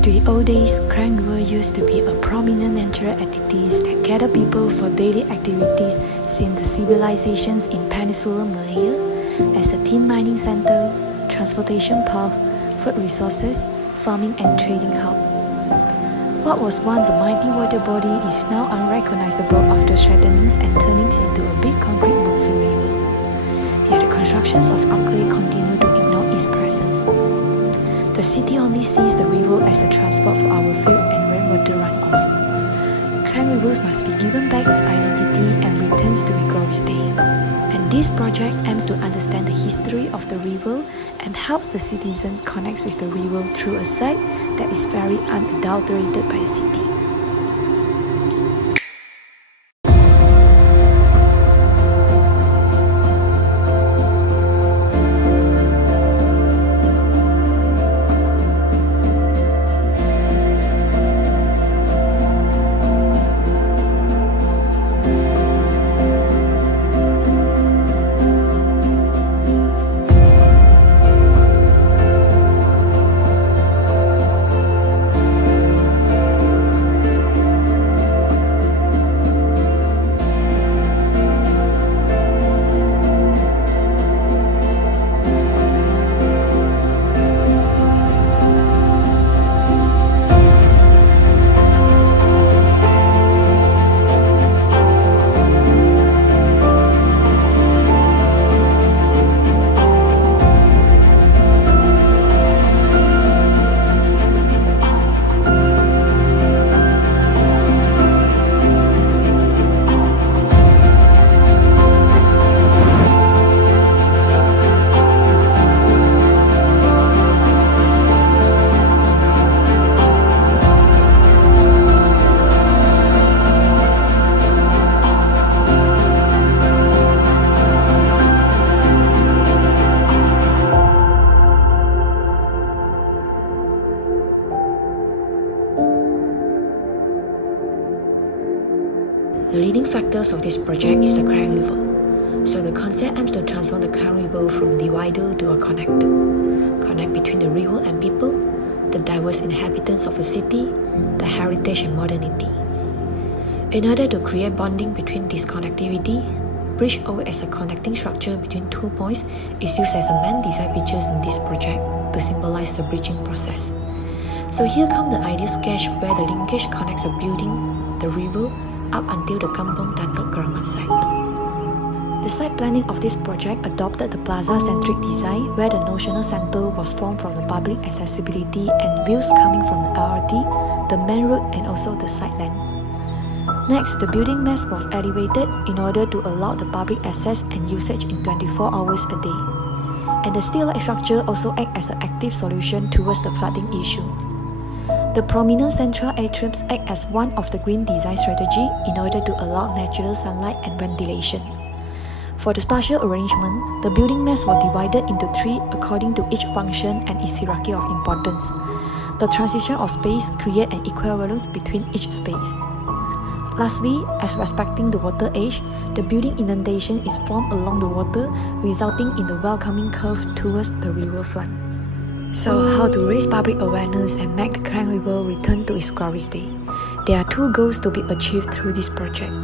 Back to the old days, Klang River used to be a prominent natural entity that gathered people for daily activities since the civilizations in Peninsular Malaya as a tin mining center, transportation path, food resources, farming and trading hub. What was once a mighty water body is now unrecognizable after strengthenings and turnings into a big concrete monsoon river. Yet the constructions of Auckland continue to ignore its presence. The city only sees the river as a transport for our field and rainwater runoff. Klang rivers must be given back its identity and returns to its glory days. And this project aims to understand the history of the river and helps the citizens connect with the river through a site that is very unadulterated by the city. The leading factors of this project is the Klang River. So the concept aims to transform the Klang River from divider to a connector. Connect between the river and people, the diverse inhabitants of the city, the heritage and modernity. In order to create bonding between this connectivity, bridge over as a connecting structure between 2 points is used as a main design features in this project to symbolize the bridging process. So here comes the ideal sketch where the linkage connects the building, the river, up until the Kampong Datuk Keramat site. The site planning of this project adopted the plaza-centric design where the notional center was formed from the public accessibility and views coming from the LRT, the main road and also the site land. Next, the building mass was elevated in order to allow the public access and usage in 24 hours a day. And the steel-like structure also acts as an active solution towards the flooding issue. The prominent central atriums act as one of the green design strategy in order to allow natural sunlight and ventilation. For the spatial arrangement, the building mass was divided into 3 according to each function and its hierarchy of importance. The transition of space creates an equivalence between each space. Lastly, as respecting the water edge, the building indentation is formed along the water, resulting in the welcoming curve towards the river front. So, how to raise public awareness and make the Klang River return to its glory days? There are 2 goals to be achieved through this project.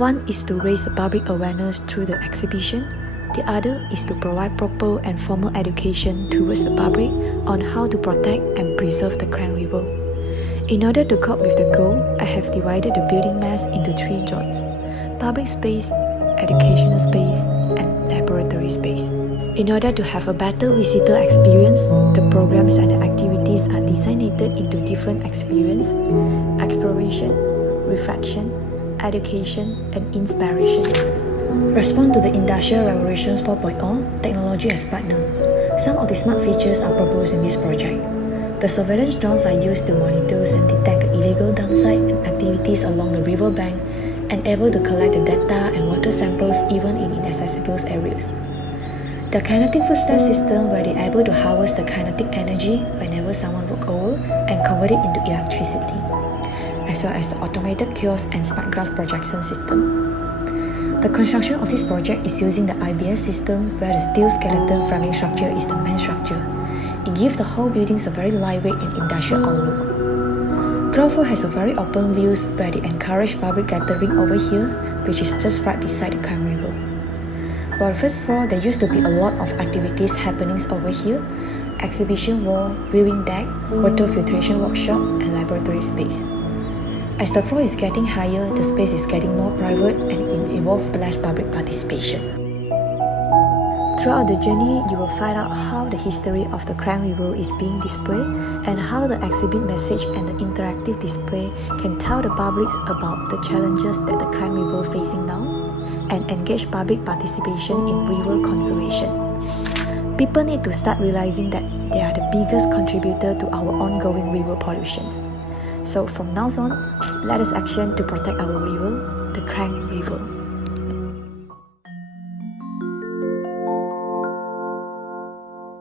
One is to raise the public awareness through the exhibition. The other is to provide proper and formal education towards the public on how to protect and preserve the Klang River. In order to cope with the goal, I have divided the building mass into 3 zones: public space, educational space, and laboratory space. In order to have a better visitor experience, the programs and the activities are designated into different experience, exploration, reflection, education, and inspiration. Respond to the Industrial Revolution 4.0, technology as partner. Some of the smart features are proposed in this project. The surveillance drones are used to monitor and detect the illegal dump site and activities along the riverbank and able to collect the data and water samples even in inaccessible areas. The kinetic footstep system where they are able to harvest the kinetic energy whenever someone walks over and convert it into electricity, as well as the automated kiosk and smart glass projection system. The construction of this project is using the IBS system where the steel skeleton framing structure is the main structure. It gives the whole buildings a very lightweight and industrial outlook. Ground floor has a very open views where they encourage public gathering over here, which is just right beside the Klang River. While first floor, there used to be a lot of activities happening over here: exhibition wall, viewing deck, water filtration workshop, and laboratory space. As the floor is getting higher, the space is getting more private and it involves less public participation. Throughout the journey, you will find out how the history of the Klang River is being displayed and how the exhibit message and the interactive display can tell the publics about the challenges that the Klang River facing now and engage public participation in river conservation. People need to start realizing that they are the biggest contributor to our ongoing river pollutions. So from now on, let us action to protect our river, the Klang River.